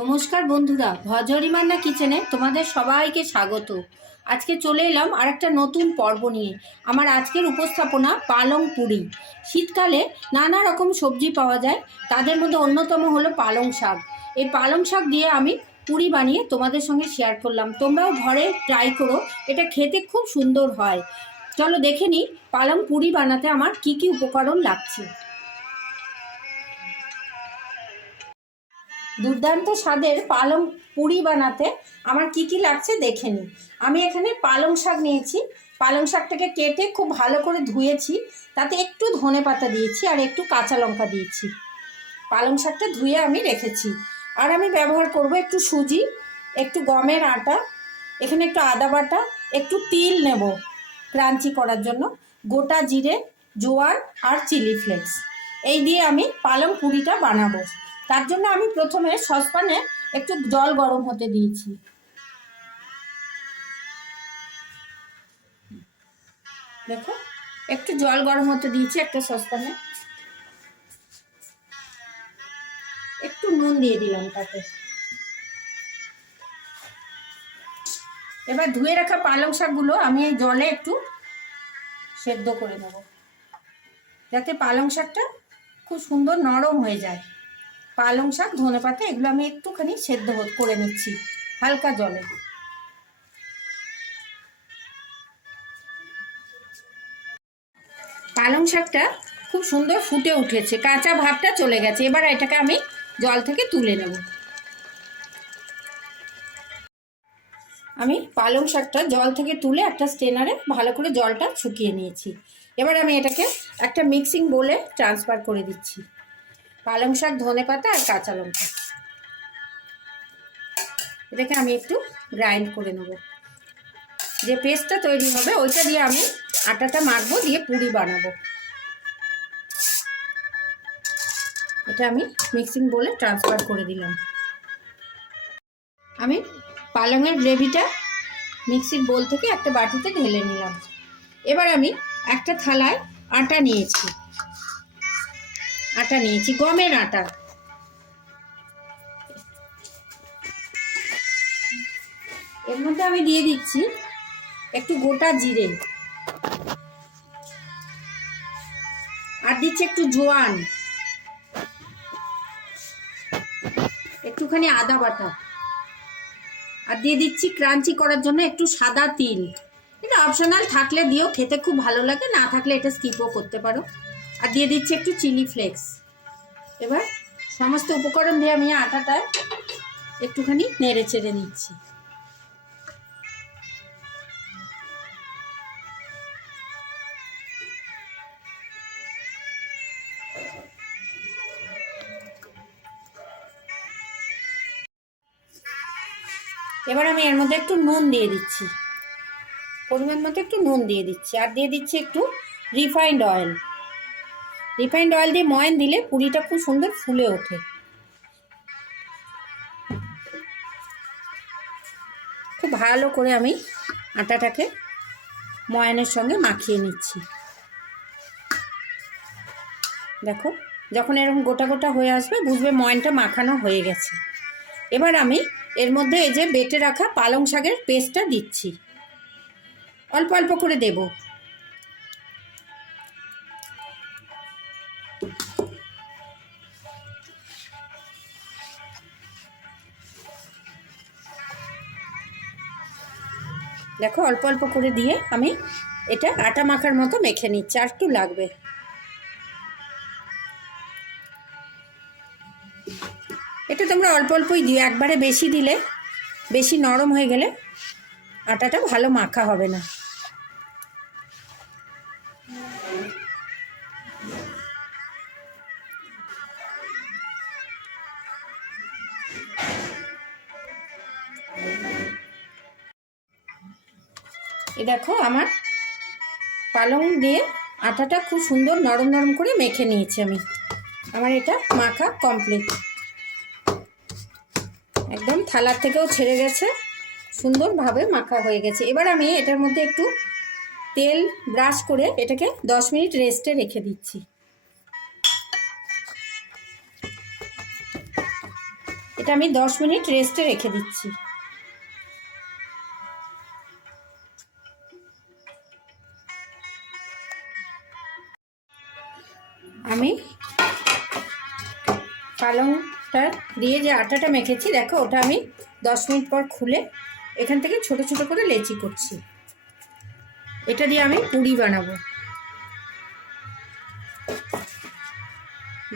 নমস্কার বন্ধুরা, ভজরিমান্না কিচেনে তোমাদের সবাইকে স্বাগত। আজকে চলে এলাম আর একটা নতুন পর্ব নিয়ে। আমার আজকের উপস্থাপনা পালং পুরি। শীতকালে নানা রকম সবজি পাওয়া যায়, তাদের মধ্যে অন্যতম হলো পালং শাক। এই পালং শাক দিয়ে আমি পুরি বানিয়ে তোমাদের সঙ্গে শেয়ার করলাম। তোমরাও ঘরে ট্রাই করো, এটা খেতে খুব সুন্দর হয়। চলো দেখে নিই পালং পুরি বানাতে আমার কি কি উপকরণ লাগছে। দুর্দান্ত স্বাদের পালং পুরি বানাতে আমার কি কি লাগছে দেখে নিই। আমি এখানে পালং শাক নিয়েছি। পালং শাকটাকে কেটে খুব ভালো করে ধুয়েছি। তাতে একটু ধনে পাতা দিয়েছি আর একটু কাঁচা লঙ্কা দিয়েছি। পালং শাকটা ধুয়ে আমি রেখেছি। আর আমি ব্যবহার করব একটু সুজি, একটু গমের আটা, এখানে একটু আদা বাটা, একটু তিল নেব ক্রাঞ্চি করার জন্য। গোটা জিরে জোয়ার আর চিলি ফ্লেক্স। এই দিয়ে আমি পালং পুরিটা বানাবো। তার জন্য আমি প্রথমে সসপ্যানে একটু জল গরম হতে দিয়েছি। দেখো, একটু জল গরম হতে দিয়েছি একটা সসপ্যানে। একটু নুন দিয়ে দিলাম তাতে। এবার ধুয়ে রাখা পালং শাকগুলো আমি এই জলে একটু সেদ্ধ করে নেব। যাতে পালং শাকটা খুব সুন্দর নরম হয়ে যায়। পালং শাক ধনে পাতা এগুলো আমি একটুখানি সেদ্ধ করে নিচ্ছি, হালকা জলে। পালং শাকটা খুব সুন্দর ফুটে উঠেছে, কাঁচা ভাবটা চলে গেছে, এবার এটাকে আমি জল থেকে তুলে নেব। আমি পালং শাকটা জল থেকে তুলে একটা স্টেনারে ভালো করে জলটা শুকিয়ে নিয়েছি। এবার আমি এটাকে একটা মিক্সিং বোলে ট্রান্সফার করে দিচ্ছি। পালং শাক, ধনে পাতা আর কাঁচা লঙ্কা। এটাকে আমি একটু গ্রাইন্ড করে নেব। যে পেস্টটা তৈরি হবে, ওইটা দিয়ে আমি আটাটা মাখবো, দিয়ে পুরি বানাবো। এটা আমি মিক্সিং বলে ট্রান্সফার করে দিলাম। আমি পালংয়ের গ্রেভিটা মিক্সির বোল থেকে একটা বাটিতে ঢেলে নিলাম। এবার আমি একটা থালায় আটা নিয়েছি। আটা নিয়েছি, গমের আটা। এর মধ্যে আমি দিয়ে দিচ্ছি একটু গোটা জিরে। আর দিচ্ছি একটু জোয়ান। একটুখানি আদা বাটা। আর দিয়ে দিচ্ছি ক্রাঞ্চি করার জন্য একটু সাদা তিল। এটা অপশনাল থাকলে দিও, খেতে খুব ভালো লাগে, না থাকলে এটা স্কিপও করতে পারো। আর দিয়ে দিচ্ছি একটু চিলি ফ্লেক্স। এবার সমস্ত উপকরণ দিয়ে আমি আটাটায় একটুখানি নেড়ে চেড়ে নিচ্ছি। এবার আমি এর মধ্যে একটু নুন দিয়ে দিচ্ছি। পরিমাণ মতো একটু নুন দিয়ে দিচ্ছি। আর দিয়ে দিচ্ছি একটু রিফাইন্ড অয়েল রিফাইন্ড অয়েল দিয়ে ময়ান দিলে পুরিটা খুব সুন্দর ফুলে ওঠে। খুব ভালো করে আমি আটাটাকে ময়ানের সঙ্গে মাখিয়ে নিচ্ছি। দেখো, যখন এরকম গোটা গোটা হয়ে আসবে, বুঝবে ময়নটা মাখানো হয়ে গেছে। এবার আমি এর মধ্যে এই যে বেটে রাখা পালং শাকের পেস্টটা দিচ্ছি। অল্প অল্প করে দেবো। দেখো, অল্প অল্প করে দিয়ে আমি এটা আটা মাখার মতো মেখে নিচ্ছি, আর একটু লাগবে। এটা তোমরা অল্প অল্পই দিও, একবারে বেশি দিলে, বেশি নরম হয়ে গেলে আটাটা ভালো মাখা হবে না। এ দেখো আমার পালং দিয়ে আটাটা খুব সুন্দর নরম নরম করে মেখে নিয়েছি আমি। আমার এটা মাখা কমপ্লিট একদম থালার থেকেও ছেড়ে গেছে, সুন্দরভাবে মাখা হয়ে গেছে। এবার আমি এটার মধ্যে একটু তেল ব্রাশ করে এটাকে দশ মিনিট রেস্টে রেখে দিচ্ছি। এটা আমি দশ মিনিট রেস্টে রেখে দিচ্ছি। আমি পালংটা দিয়ে যে আটাটা মেখেছি, দেখো ওটা আমি দশ মিনিট পর খুলে এখান থেকে ছোট ছোট করে লেচি করছি। এটা দিয়ে আমি পুরি বানাবো।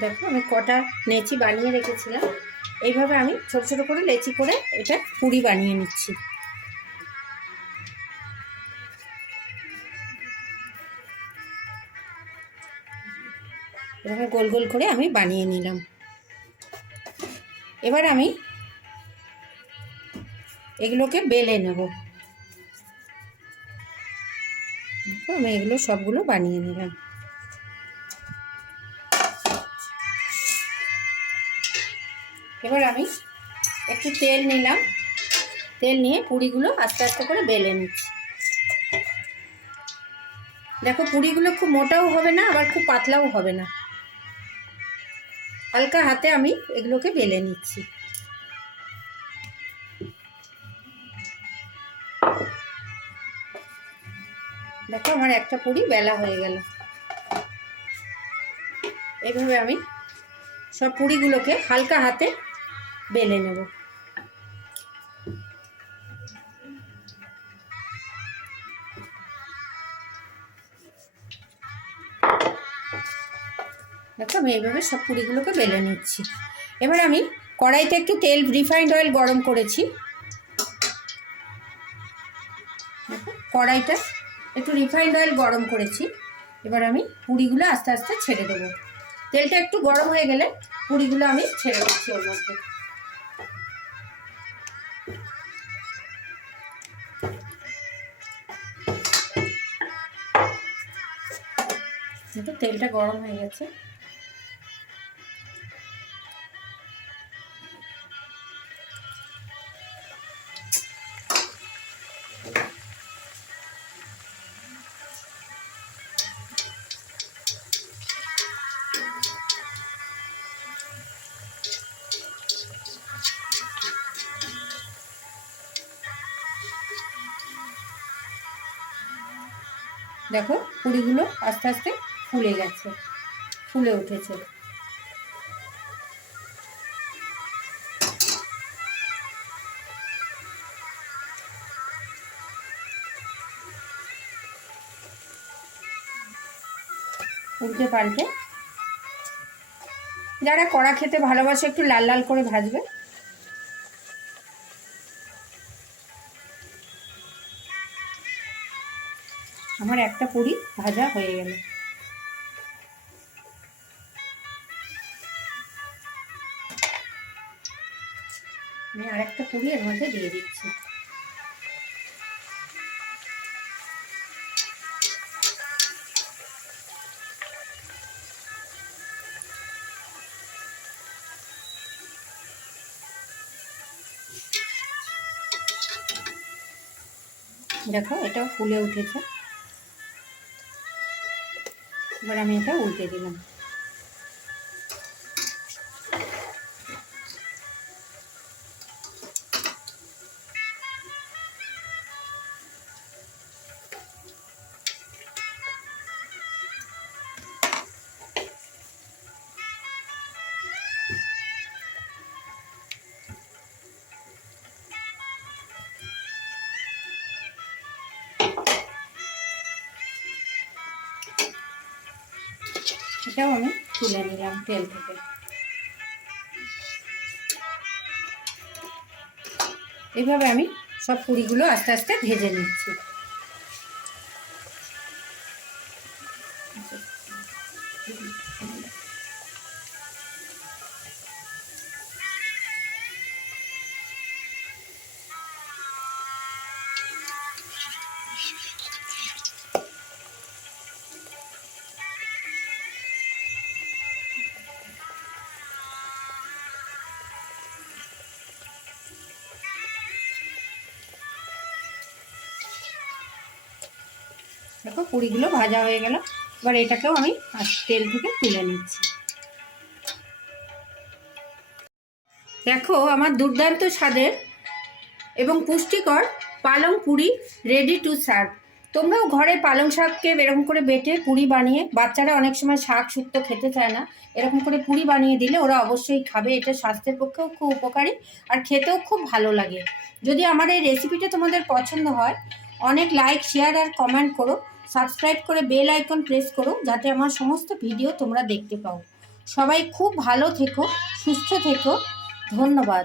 দেখো আমি কটা লেচি বানিয়ে রেখেছিলাম। এইভাবে আমি ছোট ছোট করে লেচি করে এটা পুরি বানিয়ে নিচ্ছি। এরকম গোল গোল করে আমি বানিয়ে নিলাম। এবার আমি এগুলোকে বেলে নেব। আমি এগুলো সবগুলো বানিয়ে নিলাম। এবার আমি একটু তেল নিলাম। তেল নিয়ে পুরিগুলো আস্তে আস্তে করে বেলে নিচ্ছি। দেখো পুরিগুলো খুব মোটাও হবে না, আবার খুব পাতলাও হবে না। হালকা হাতে আমি এগুলোকে বেলে নিচ্ছি। দেখো আমার একটা পুরি বেলা হয়ে গেল। এভাবে আমি সব পুরিগুলোকে হালকা হাতে বেলে নেব। দেখো, আমি এইভাবে সব পুরিগুলোকে বেলে নিচ্ছি। এবার আমি কড়াইতে একটু তেল রিফাইন্ড অয়েল গরম করেছি। কড়াইটা একটু রিফাইন্ড অয়েল গরম করেছি। এবার আমি পুরিগুলো আস্তে আস্তে ছেড়ে দেবো। তেলটা একটু গরম হয়ে গেলে পুরিগুলো আমি ছেড়ে দিচ্ছি ওর মধ্যে। কিন্তু তেলটা গরম হয়ে গেছে। দেখো পুরিগুলো আস্তে আস্তে ফুলে গেছে, ফুলে উঠেছে। উল্টে পাল্টে। যারা কড়া খেতে ভালোবাসে একটু লাল লাল করে ভাজবে। আমার একটা পুরি ভাজা হয়ে গেল। আমি আর একটা পুরি এর মধ্যে দিয়ে দিচ্ছি। দেখো, এটাও ফুলে উঠেছে। এবার আমি এটা উল্টে দিলাম এটাও আমি তুলে নিলাম তেল থেকে। এভাবে আমি সব পুরিগুলো আস্তে আস্তে ভেজে নিচ্ছি। দেখো পুরিগুলো ভাজা হয়ে গেল। এবার এটাকেও আমি তেল থেকে তুলে নিচ্ছি। দেখো আমার দুর্দান্ত স্বাদের এবং পুষ্টিকর পালং পুরি রেডি টু সার্ভ তোমরাও ঘরে পালং শাককে এরকম করে বেটে পুরি বানিয়ে, বাচ্চারা অনেক সময় শাক শুক্তো খেতে চায় না, এরকম করে পুরি বানিয়ে দিলে ওরা অবশ্যই খাবে, এটা স্বাস্থ্যের পক্ষেও খুব উপকারী আর খেতেও খুব ভালো লাগে। যদি আমার এই রেসিপিটা তোমাদের পছন্দ হয়, অনেক লাইক শেয়ার আর কমেন্ট করো। সাবস্ক্রাইব করে বেল আইকন প্রেস করো যাতে আমার সমস্ত ভিডিও তোমরা দেখতে পাও। সবাই খুব ভালো থেকো, সুস্থ থেকো। ধন্যবাদ।